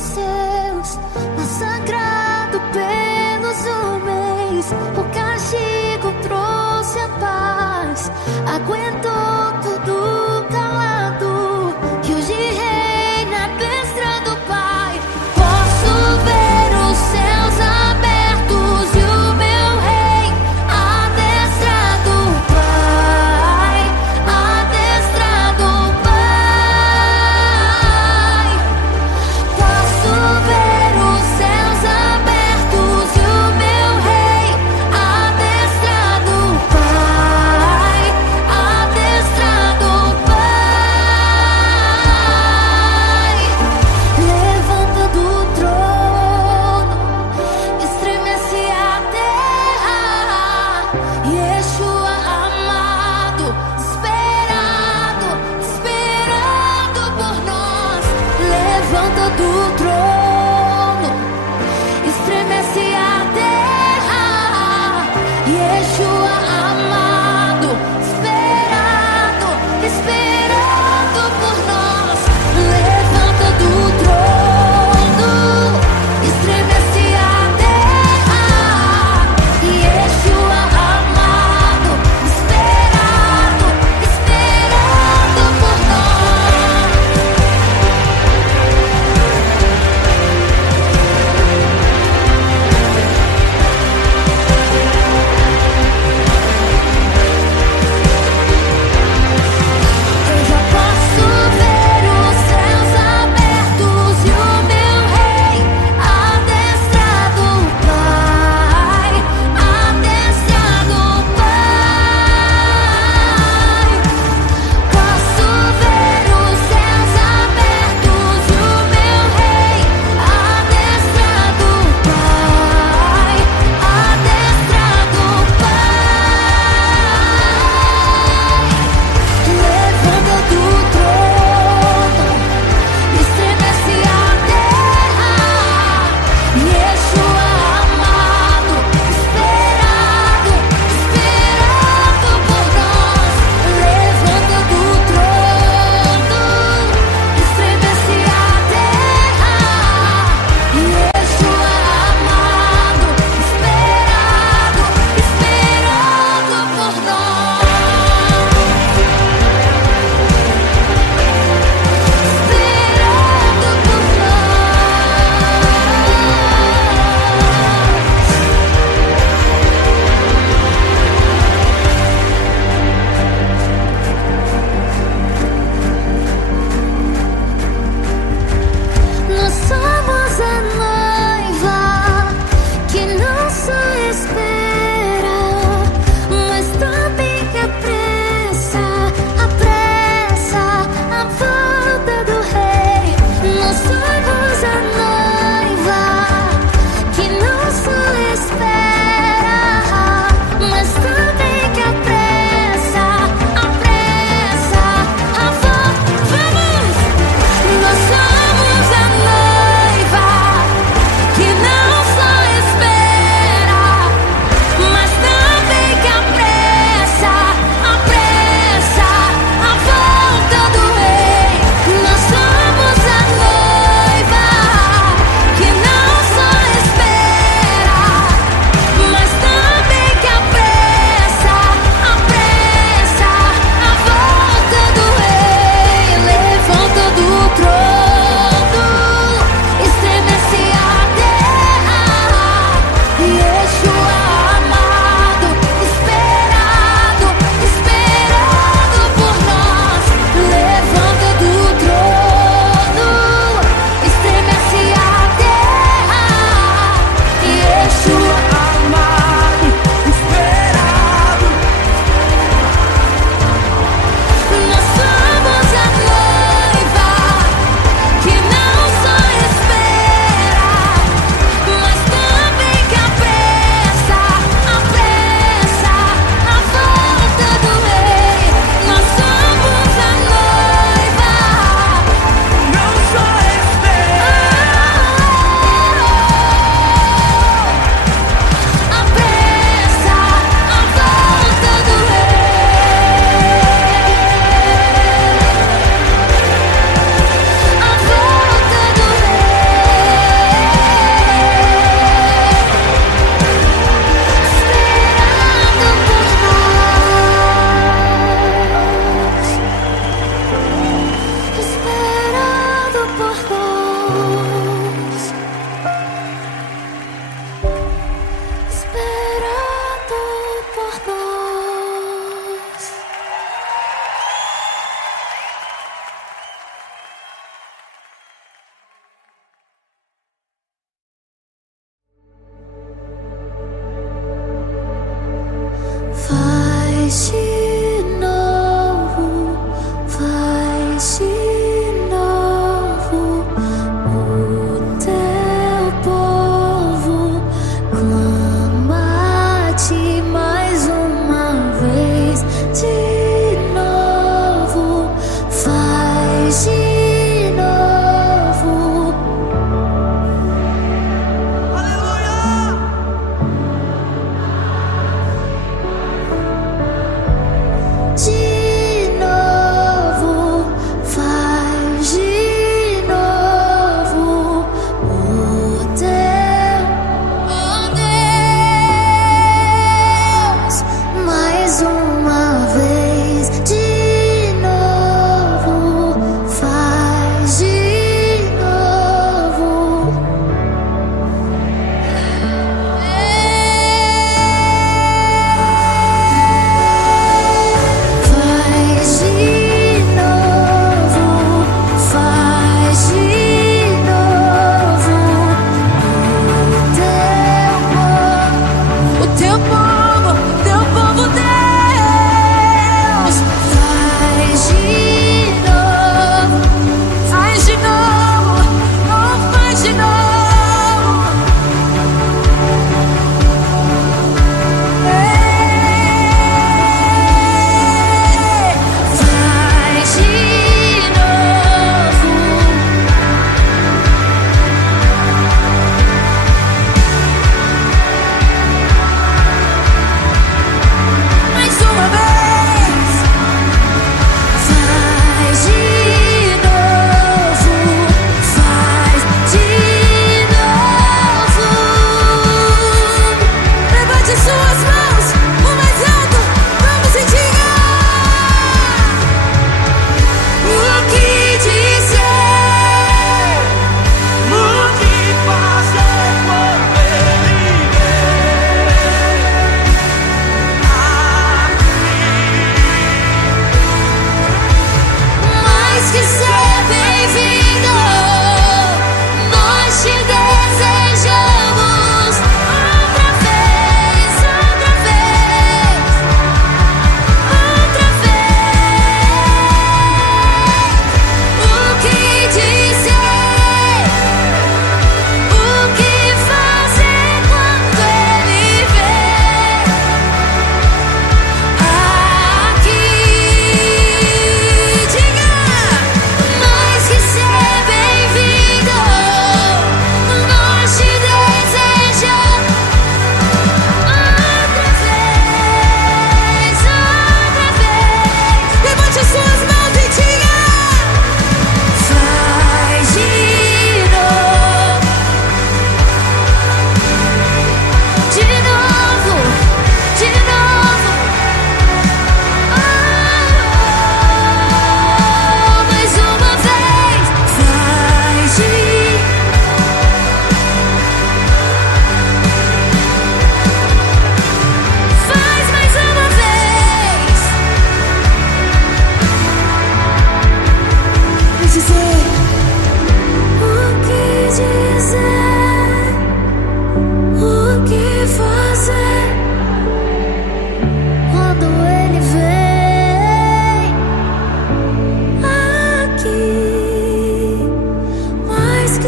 dos céus, massacrado pelos homens. O castigo trouxe a paz, aguentou tudo calado, e hoje reina à destra do Pai. Posso ver os céus abertos e o meu rei à destra do Pai, à destra do Pai. Posso ver os céus abertos e o meu rei à destra do Pai, à destra do Pai. Levanta do trono, estremece a terra. Yeshua amado, esperado, esperado por nós. Levanta do trono, estremece a terra. Yeshua amado, esperado, esperado por nós. Levanta do trono, estremece a terra. Yeshua amado, esperado, esperado por nós.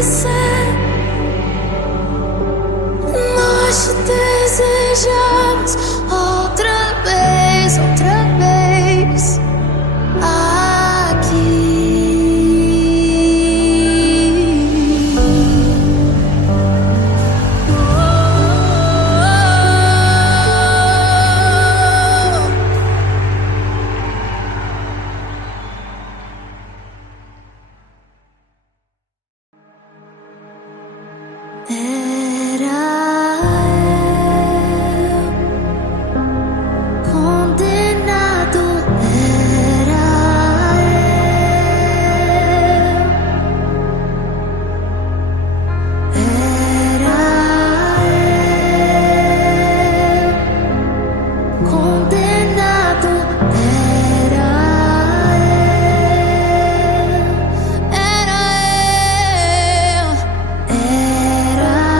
ser. Nós te desejamos outra vez aqui. Era eu condenado, era eu condenado, era eu, era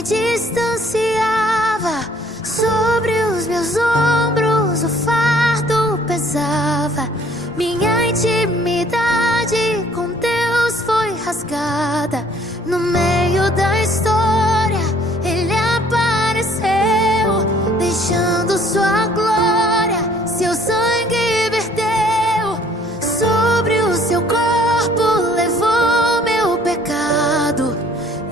me distanciava, sobre os meus ombros o fardo pesava. Minha intimidade com Deus foi rasgada. No meio da história, Ele apareceu, deixando sua glória, seu sangue verteu. Sobre o seu corpo levou meu pecado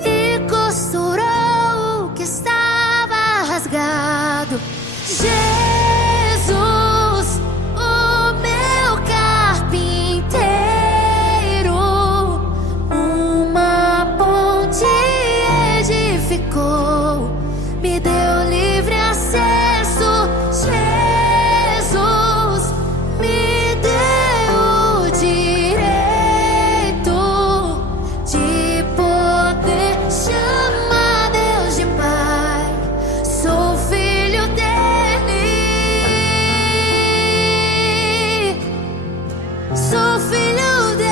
e costurou o que estava rasgado. Jesus, o meu carpinteiro, uma ponte edificou, me deu livre acesso. Jesus me deu o direito de poder chamar Deus de Pai. Sou filho dele, sou filho dele.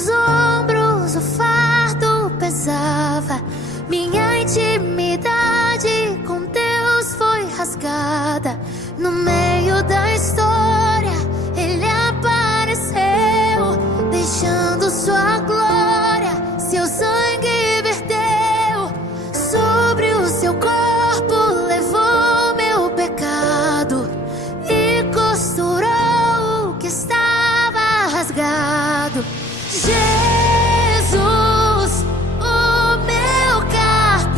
seus ombros o fardo pesava. Minha intimidade com Deus foi rasgada. No meio da história, Ele apareceu, deixando sua glória. Seu sangue verteu sobre o seu corpo, levou meu pecado e costurou o que estava rasgado. Jesus, o meu carpinteiro,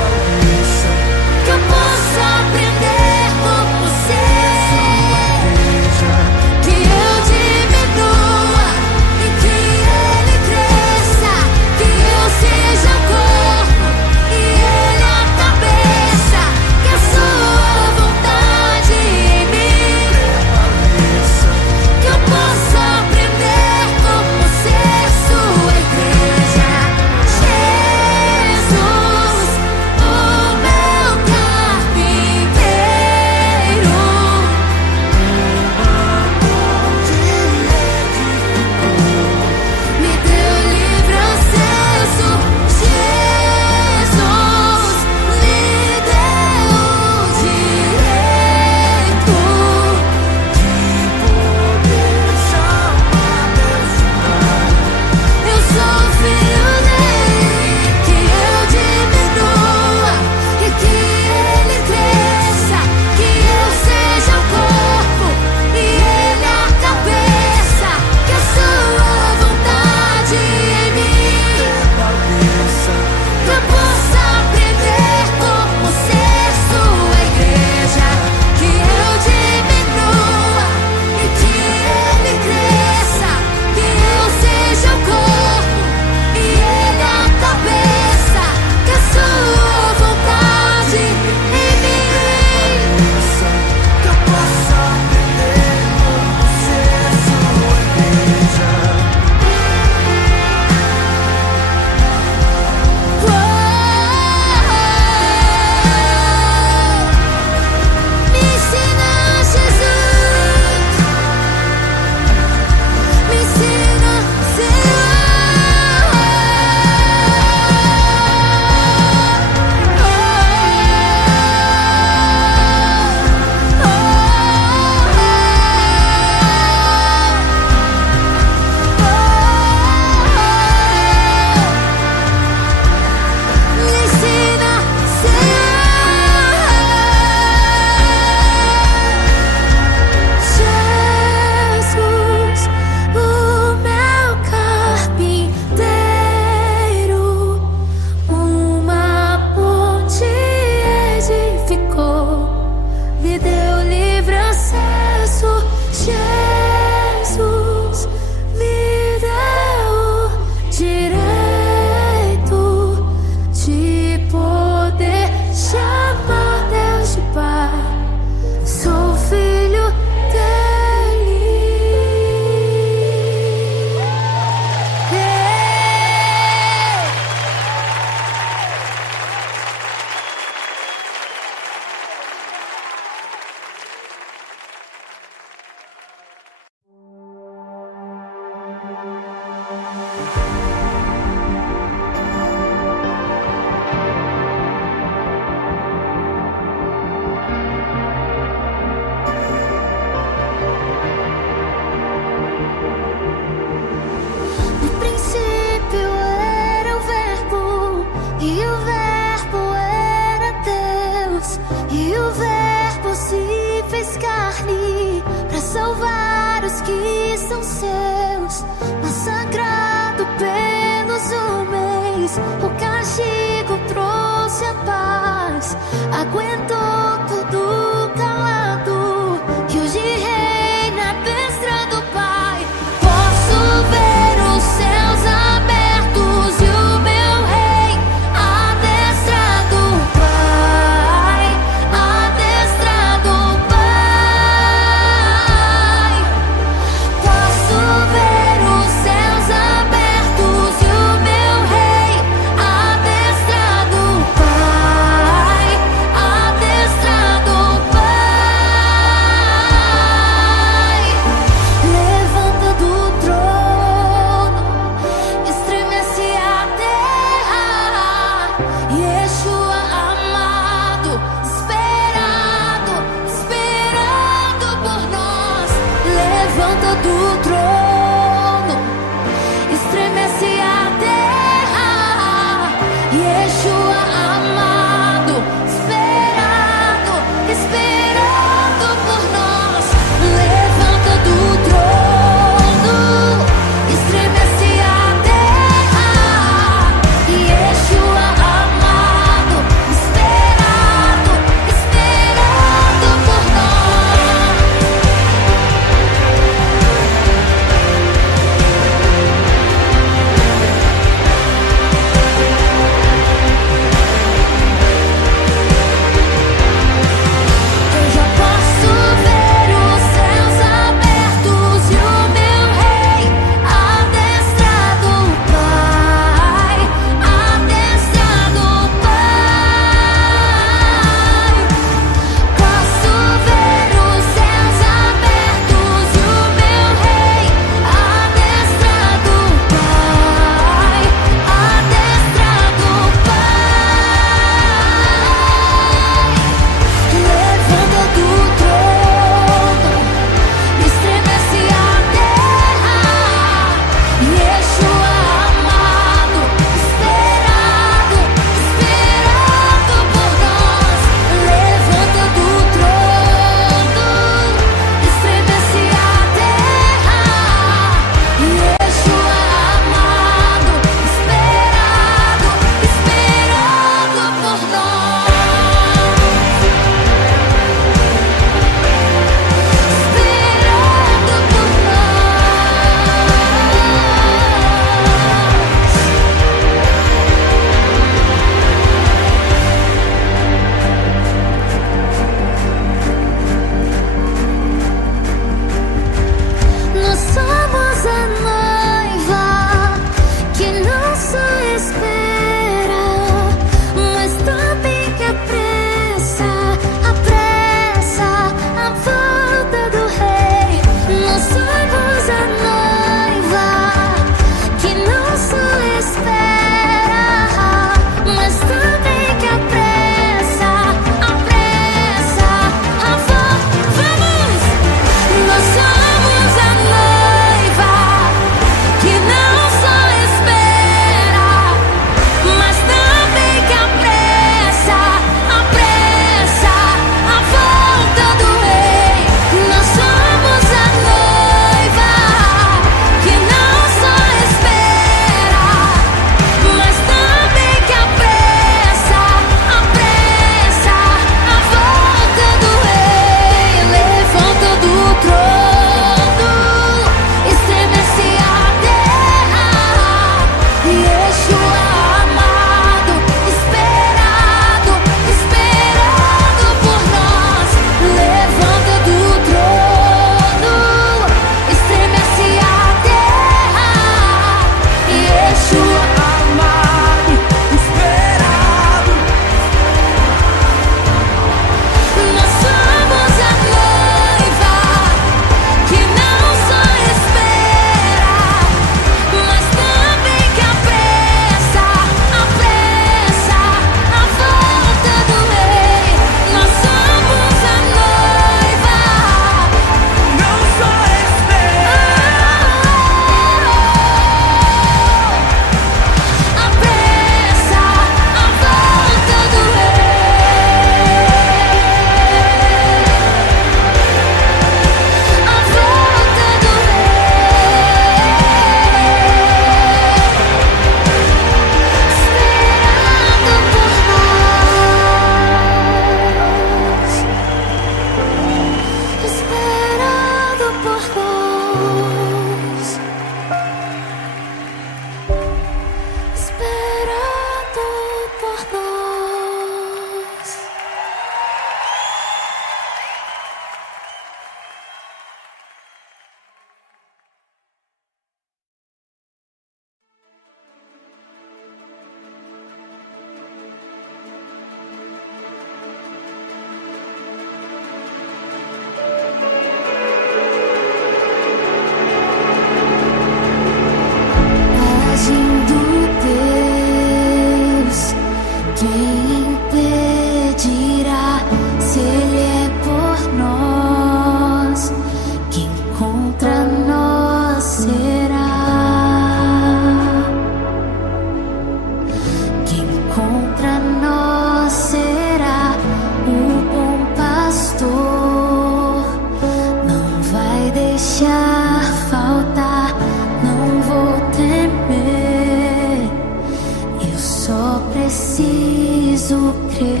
preciso crer.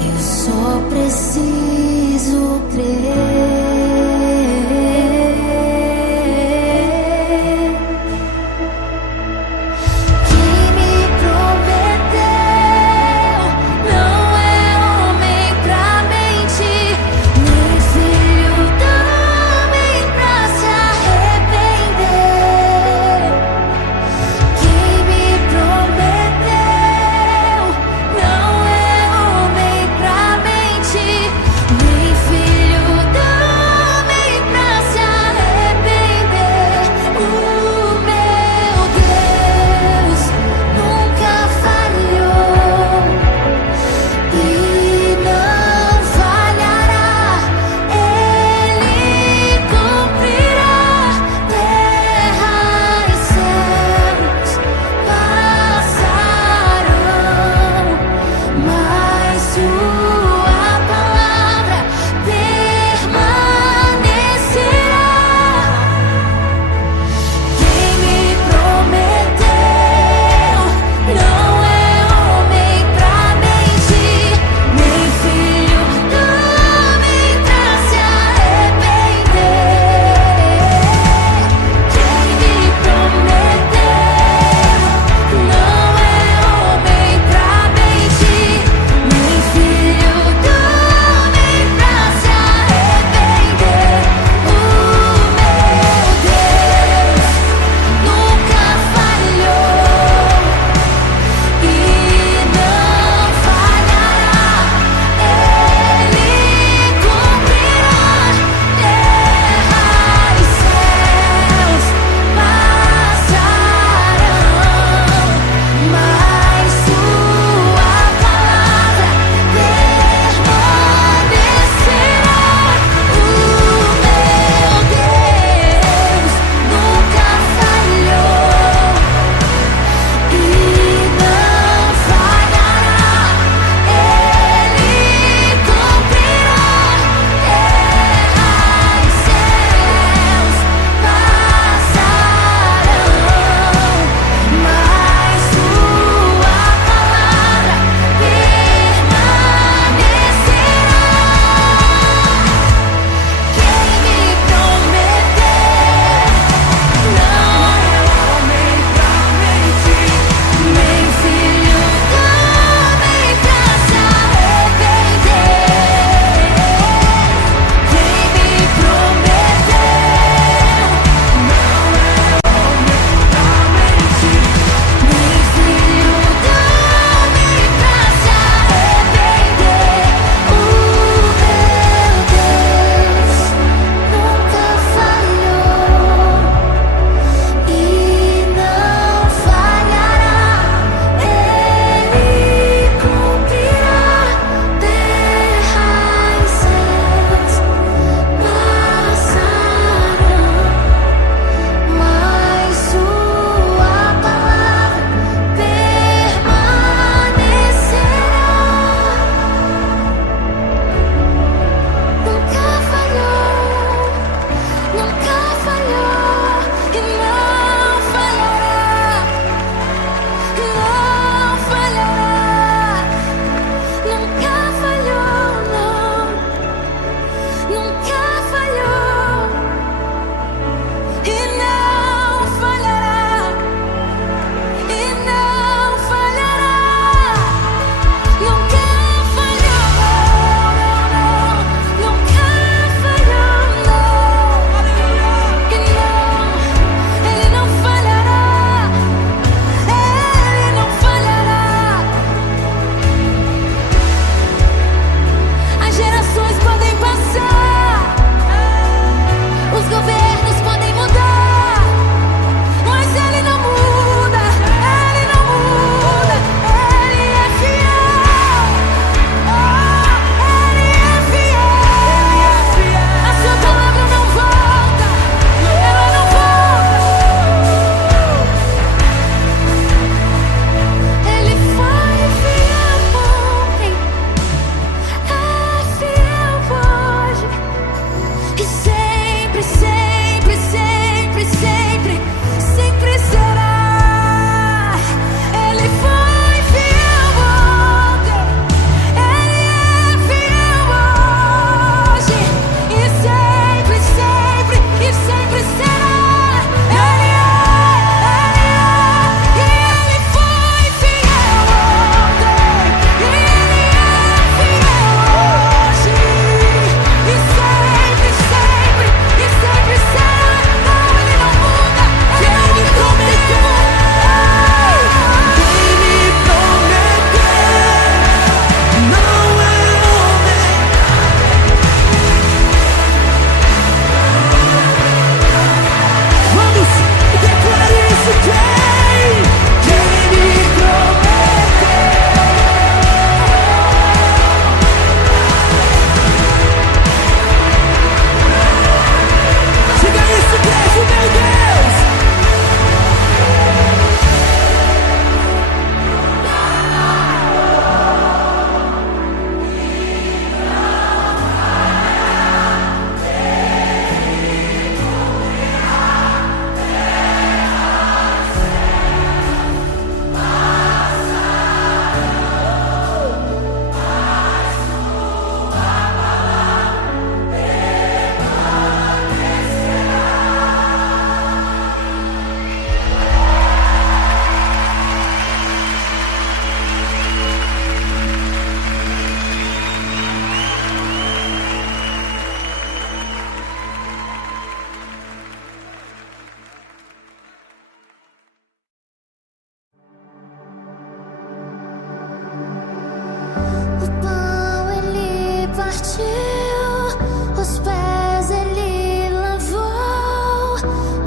Eu só preciso crer.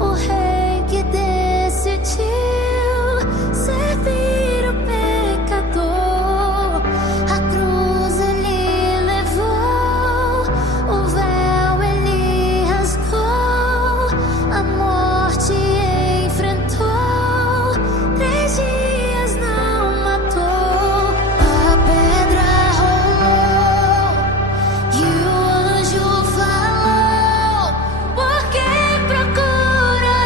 o rei que decidiu servir o pecador. A cruz ele levou, o véu ele rasgou, a morte enfrentou, 3 dias não matou. A pedra rolou e o anjo falou: por que procura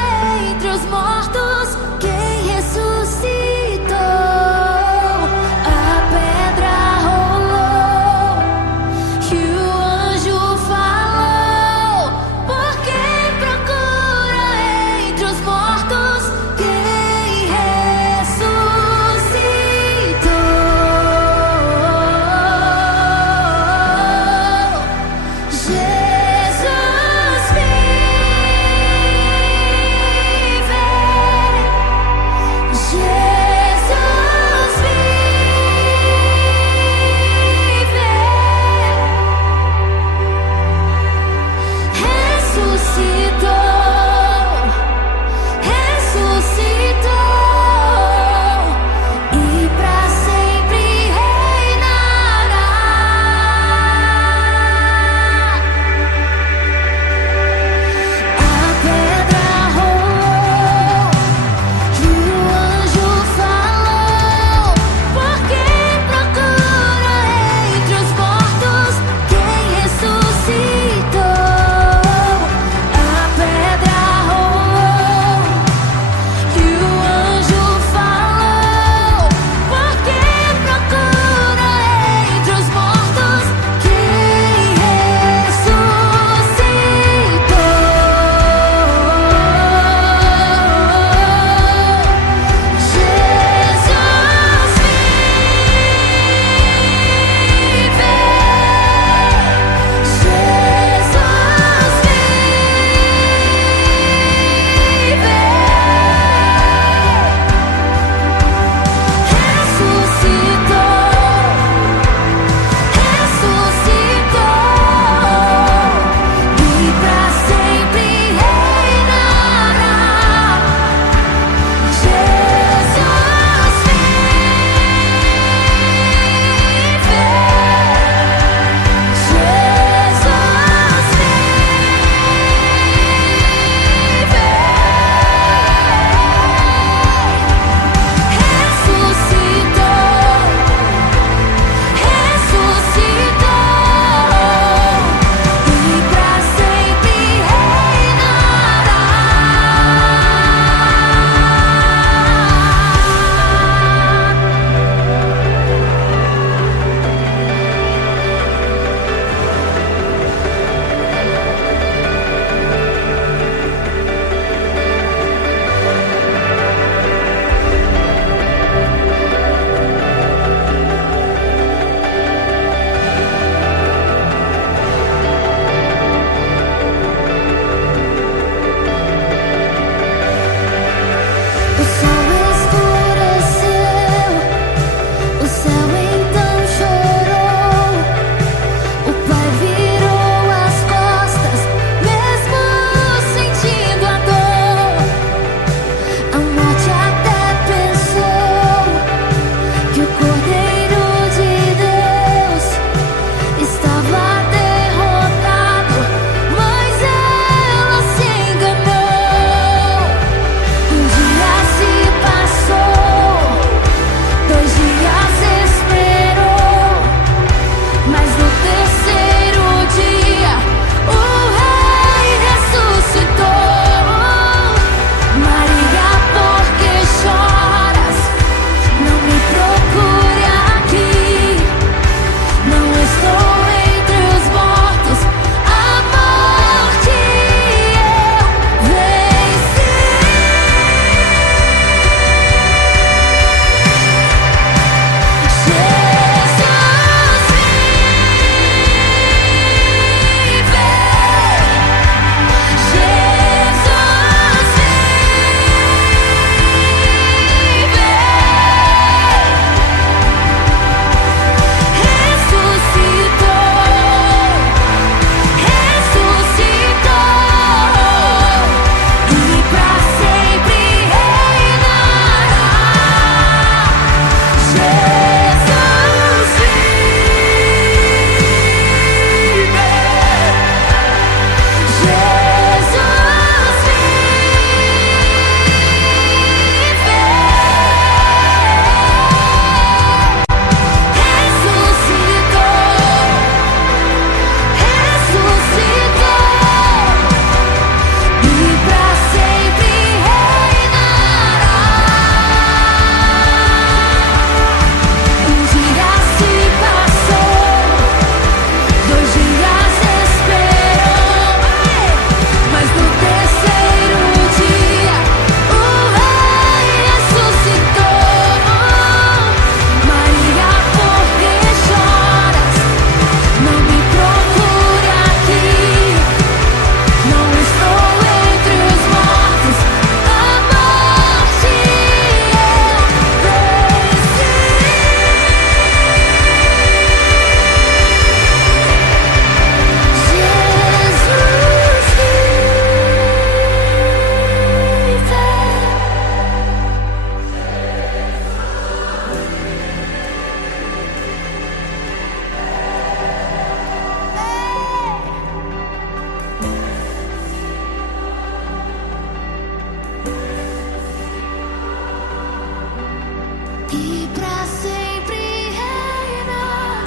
e pra sempre reinar.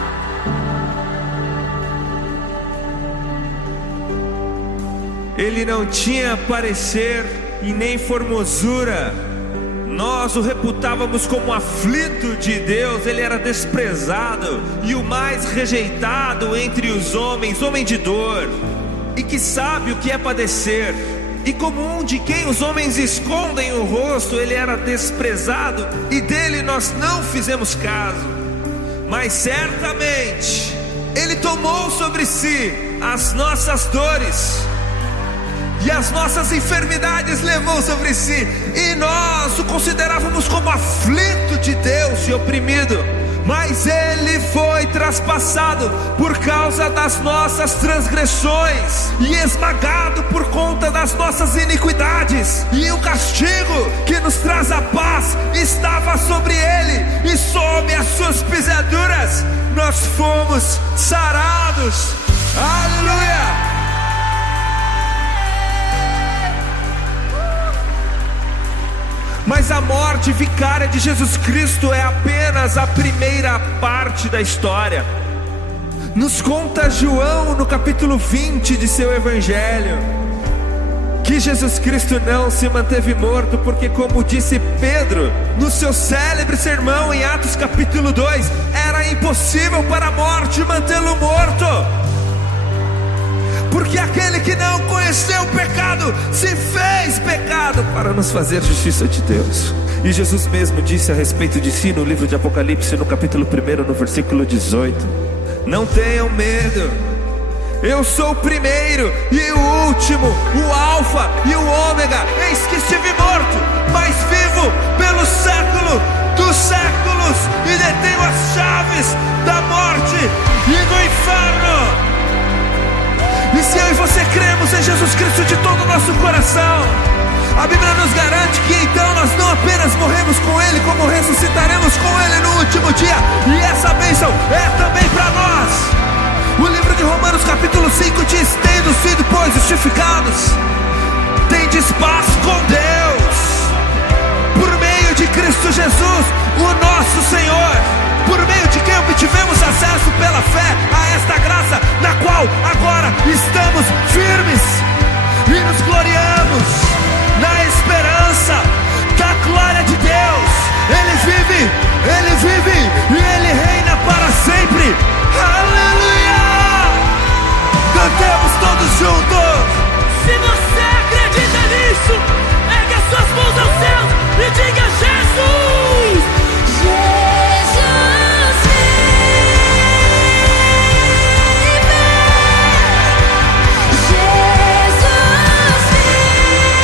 Ele não tinha parecer e nem formosura. Nós o reputávamos como aflito de Deus. Ele era desprezado e o mais rejeitado entre os homens, homem de dor, e que sabe o que é padecer. E como um de quem os homens escondem o rosto, ele era desprezado e dele nós não fizemos caso. Mas certamente ele tomou sobre si as nossas dores e as nossas enfermidades levou sobre si, e nós o considerávamos como aflito de Deus e oprimido. Mas ele foi traspassado por causa das nossas transgressões e esmagado por conta das nossas iniquidades. E o castigo que nos traz a paz estava sobre ele, e sob as suas pisaduras nós fomos sarados. Aleluia! Mas a morte vicária de Jesus Cristo é apenas a primeira parte da história. Nos conta João no capítulo 20 de seu evangelho que Jesus Cristo não se manteve morto, porque, como disse Pedro no seu célebre sermão em Atos capítulo 2, era impossível para a morte mantê-lo morto. Porque aquele que não conheceu o pecado se fez pecado para nos fazer justiça de Deus. E Jesus mesmo disse a respeito de si no livro de Apocalipse, no capítulo 1, no versículo 18: não tenham medo, eu sou o primeiro e o último, o Alfa e o Ômega. Eis que estive morto, mas vivo pelo século dos séculos, e detenho as chaves da morte e do inferno. E se eu e você cremos em Jesus Cristo de todo o nosso coração, a Bíblia nos garante que então nós não apenas morremos com Ele, como ressuscitaremos com Ele no último dia. E essa bênção é também para nós. O livro de Romanos capítulo 5 diz: tendo sido, pois, justificados, tendes paz com Deus, por meio de Cristo Jesus, o nosso Senhor, por meio de quem obtivemos acesso pela fé a esta graça, na qual agora estamos firmes e nos gloriamos na esperança da glória de Deus. Ele vive e Ele reina para sempre. Aleluia! Cantemos todos juntos. Se você acredita nisso, ergue as suas mãos aos céus e diga: Jesus! Jesus vive, Jesus vive.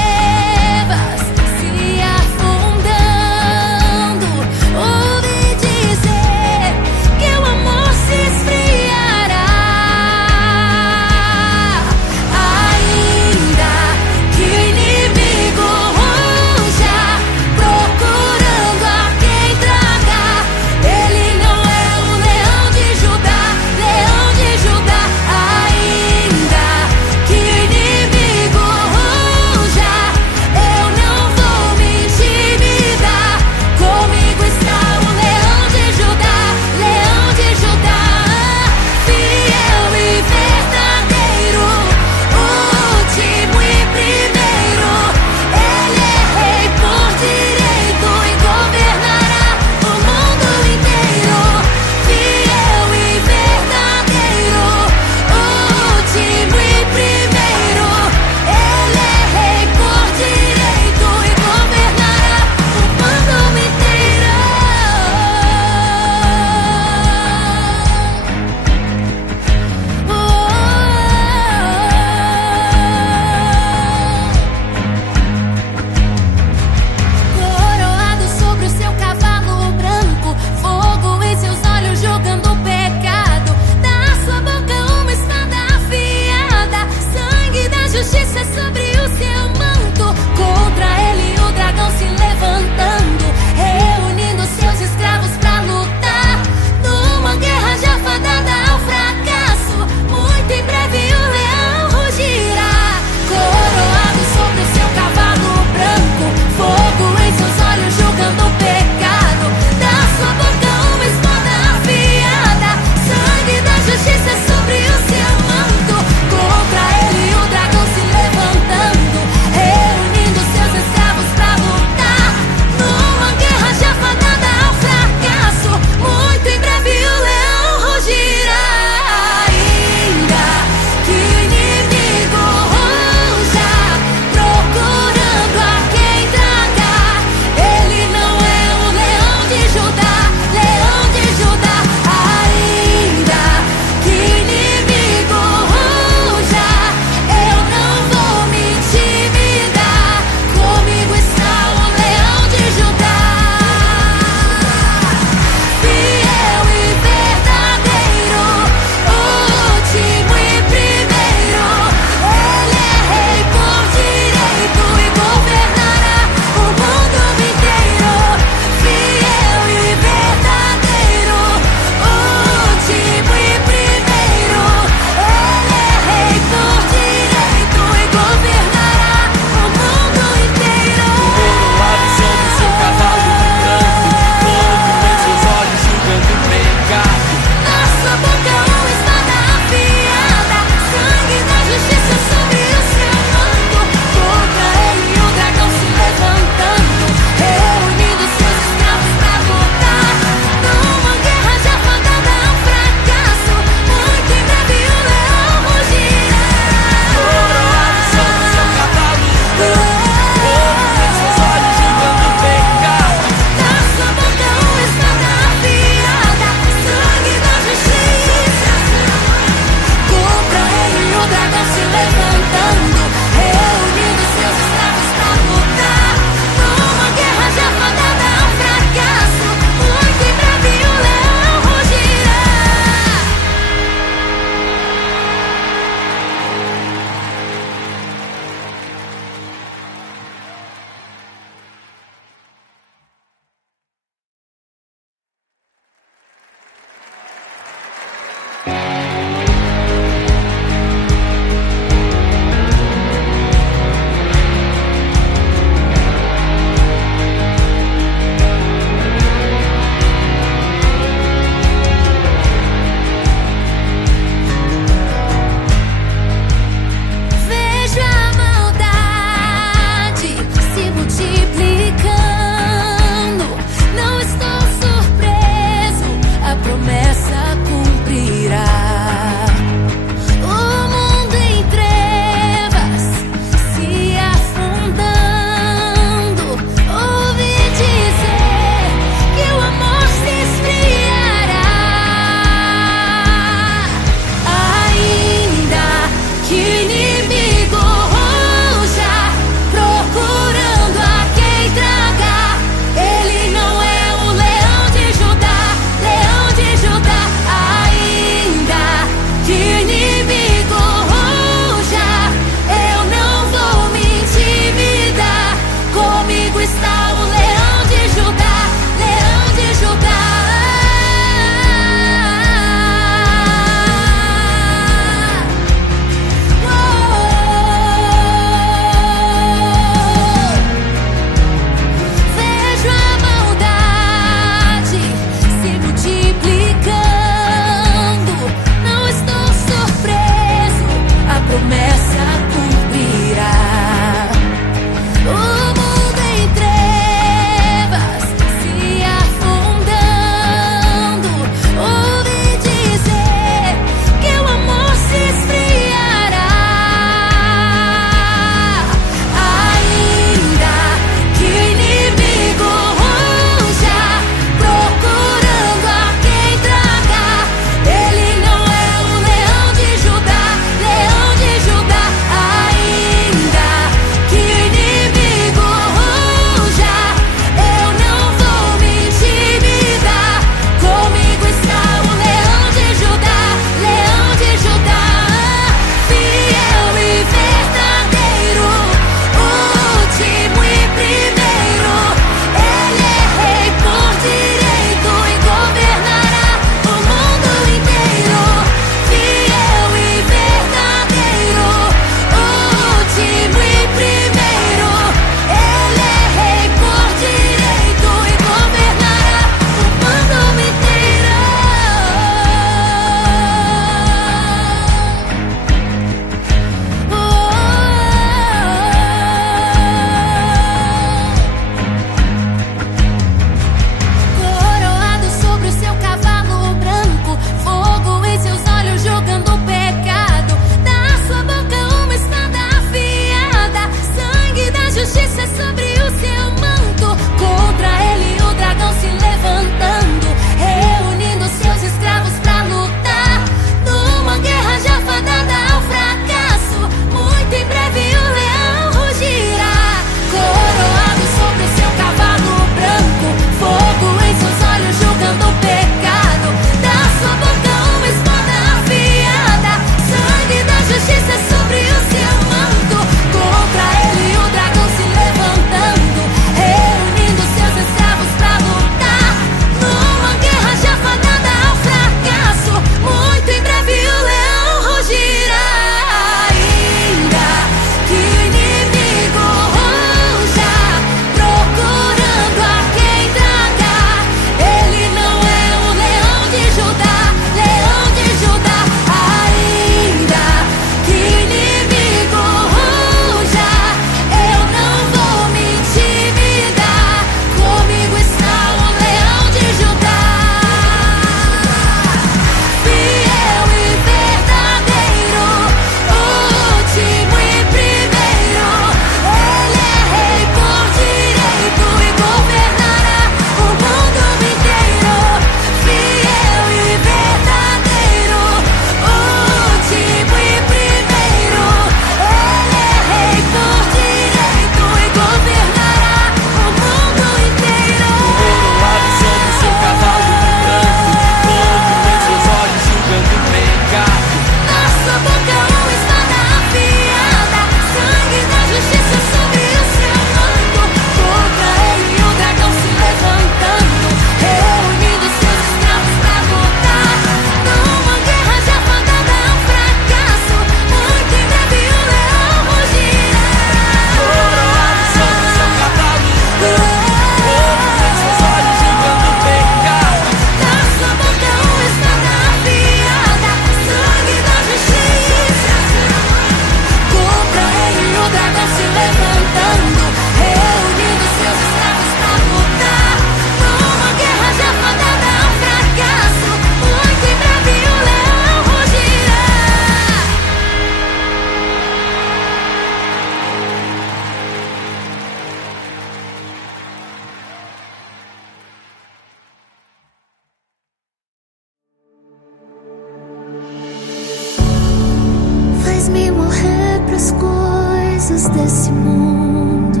das coisas desse mundo,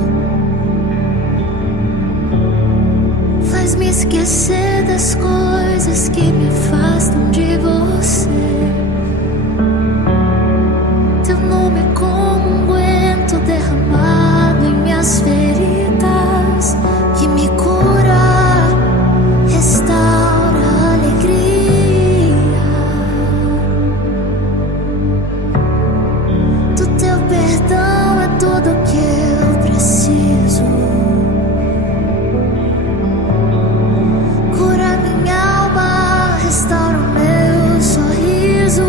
faz-me esquecer das coisas que me afastam de você. Teu nome é como um unguento derramado em minhas feridas, que me cura, restaura a alegria. Do teu perdão é tudo que eu preciso. Cura minha alma, restaura o meu sorriso.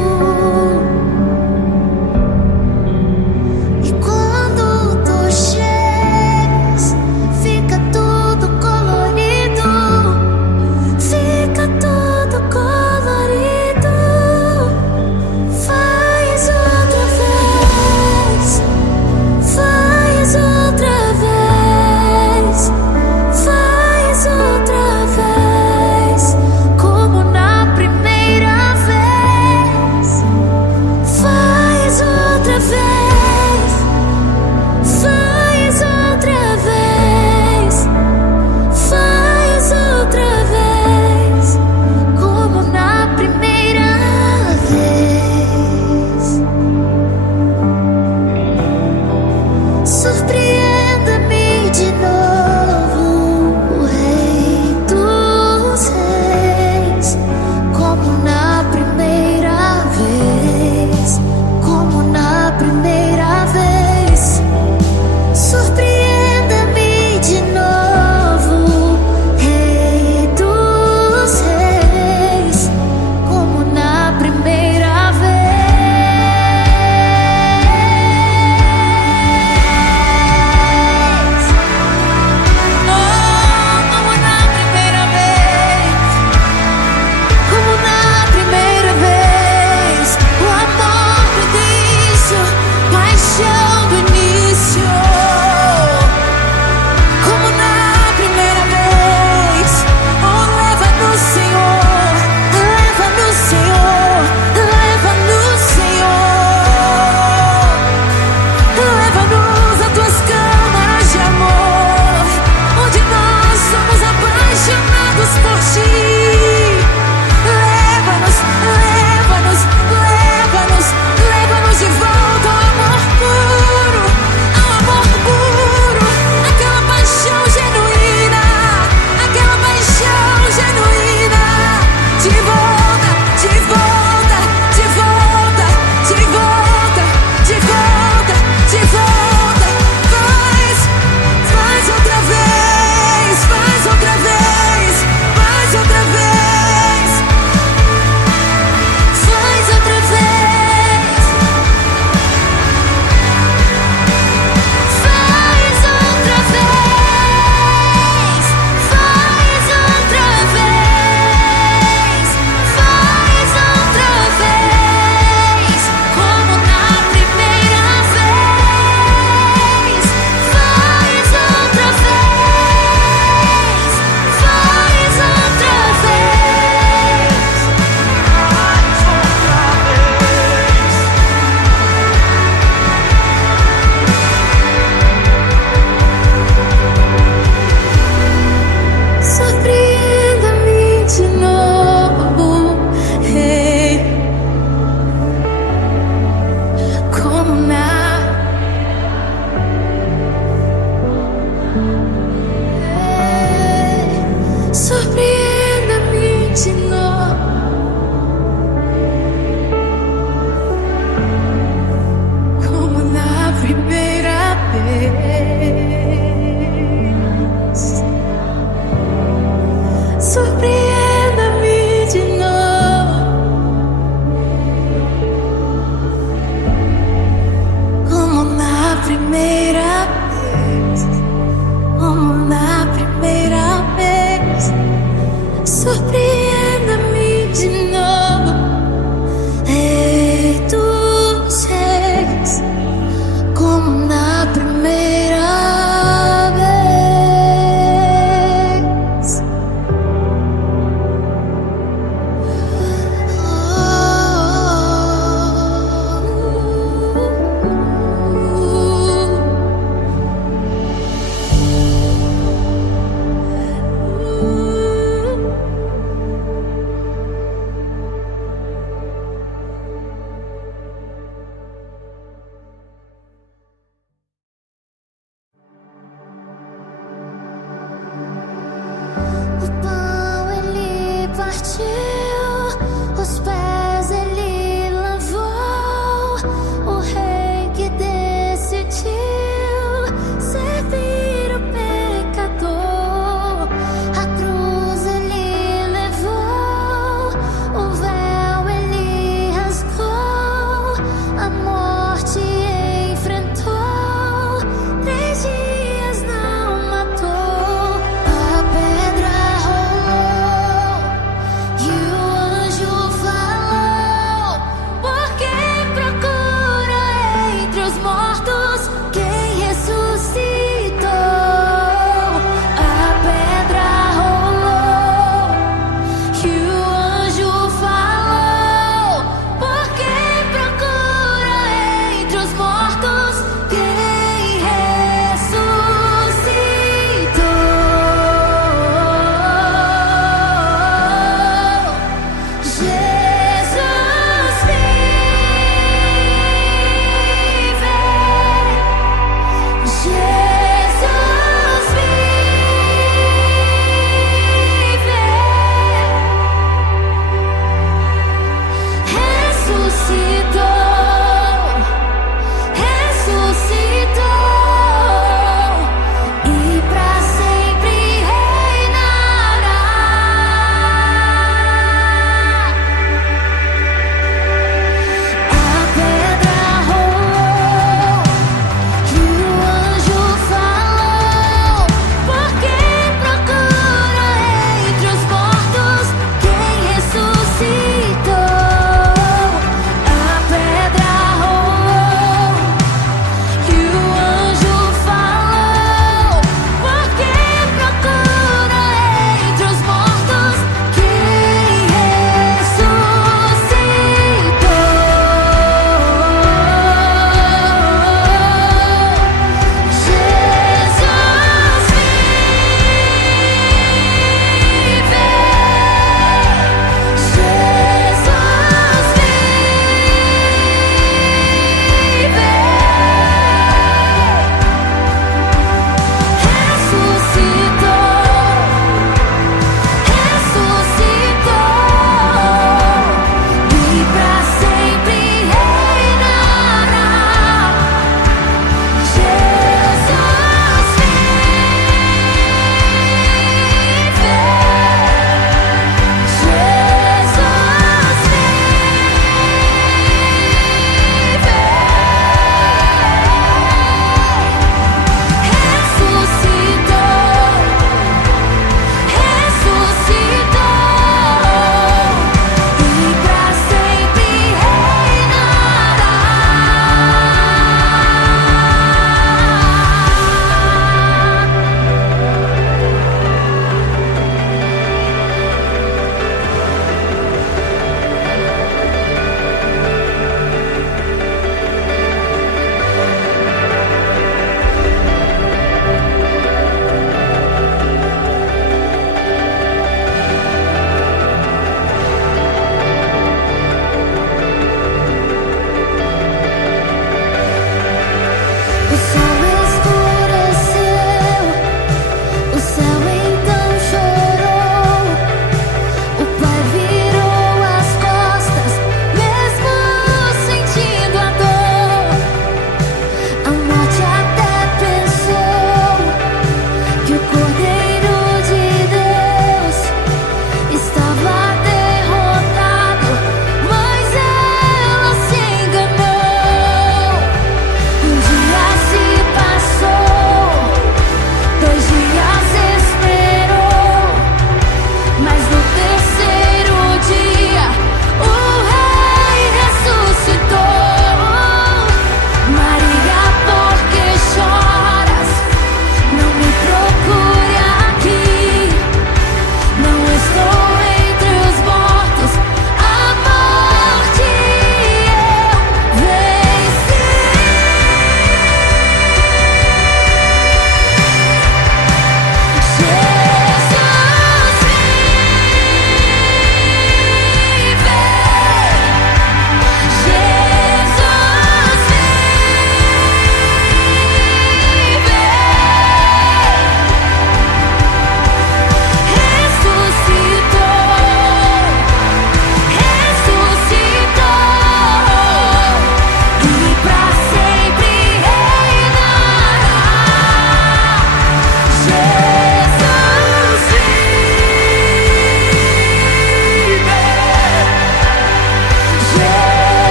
E quando tu chegas, fica tudo colorido. Fica tudo colorido. Faz outra vez. Faz outra vez. Faz outra vez. Como na primeira vez. Faz outra vez. Faz outra vez. Faz outra vez. Como na primeira vez. Surpreenda-me de novo, Rei dos Reis, como na primeira vez, como na primeira vez. Surpreenda-me de novo, Rei dos Reis, como na primeira vez. Como na primeira vez, como na primeira vez. O amor do início, paixão do início. Como na primeira vez. Oh, leva-nos, Senhor, leva-nos, Senhor, leva-nos, Senhor. Leva-nos a tuas câmaras de amor, onde nós somos apaixonados por ti. Leva-nos, leva-nos, leva-nos, leva-nos de volta ao amor puro, aquela paixão genuína, aquela paixão genuína. De volta, de volta, de volta, de volta, de volta, de volta. Faz outra vez, faz outra vez, faz outra vez. Faz outra vez. Faz outra vez. Faz outra vez. Faz outra vez. Como na primeira vez. Faz outra vez. Faz outra vez. Surpreenda-me de novo, Rei, como na surpreenda-me de novo, como na primeira vez. Surpreenda-me de novo, como na primeira vez, como na primeira vez. Surpreenda-me de novo, Rei dos Reis, como na primeira vez. Oh,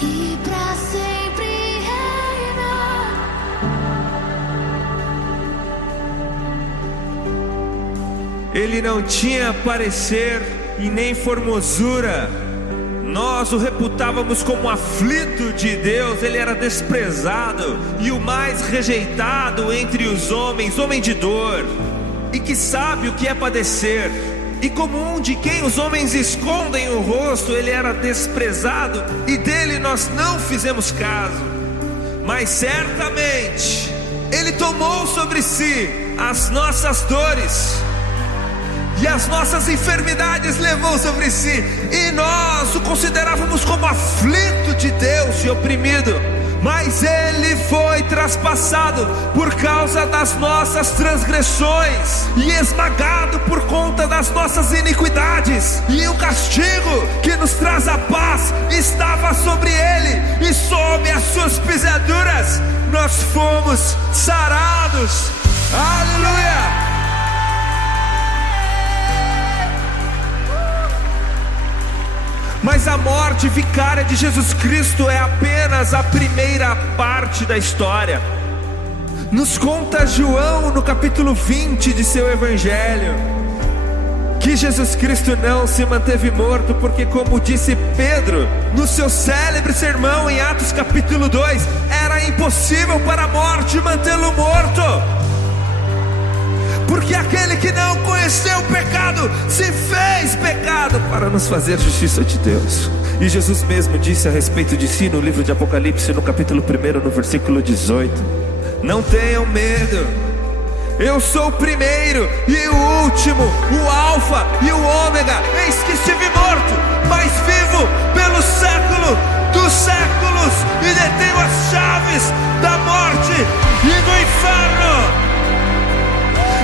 e pra sempre reinar. Ele não tinha parecer e nem formosura. Nós o reputávamos como aflito de Deus. Ele era desprezado e o mais rejeitado entre os homens, homem de dor, e que sabe o que é padecer. E como um de quem os homens escondem o rosto, ele era desprezado e dele nós não fizemos caso. Mas certamente ele tomou sobre si as nossas dores e as nossas enfermidades levou sobre si, e nós o considerávamos como aflito de Deus e oprimido. Mas ele foi traspassado por causa das nossas transgressões e esmagado por conta das nossas iniquidades. E o castigo que nos traz a paz estava sobre ele, e sob as suas pisaduras nós fomos sarados. Aleluia! Mas a morte vicária de Jesus Cristo é apenas a primeira parte da história. Nos conta João no capítulo 20 de seu evangelho que Jesus Cristo não se manteve morto, porque, como disse Pedro no seu célebre sermão em Atos capítulo 2, era impossível para a morte mantê-lo morto. Porque aquele que não conheceu o pecado se fez pecado para nos fazer justiça de Deus. E Jesus mesmo disse a respeito de si no livro de Apocalipse, no capítulo 1, no versículo 18: não tenham medo, eu sou o primeiro e o último, o Alfa e o Ômega. Eis que estive morto, mas vivo pelo século dos séculos, e detenho as chaves da morte e do inferno.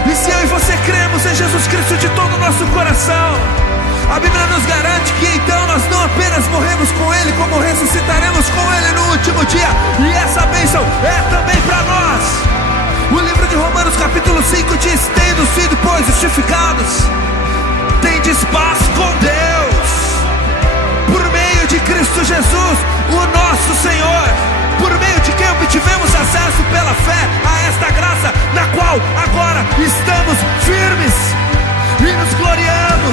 E se eu e você cremos em Jesus Cristo de todo o nosso coração, a Bíblia nos garante que então nós não apenas morremos com Ele, como ressuscitaremos com Ele no último dia. E essa bênção é também para nós. O livro de Romanos capítulo 5 diz: tendo sido, pois, justificados, tendes paz com Deus, por meio de Cristo Jesus, o nosso Senhor, por meio de quem obtivemos acesso pela fé a esta graça, na qual agora estamos firmes e nos gloriamos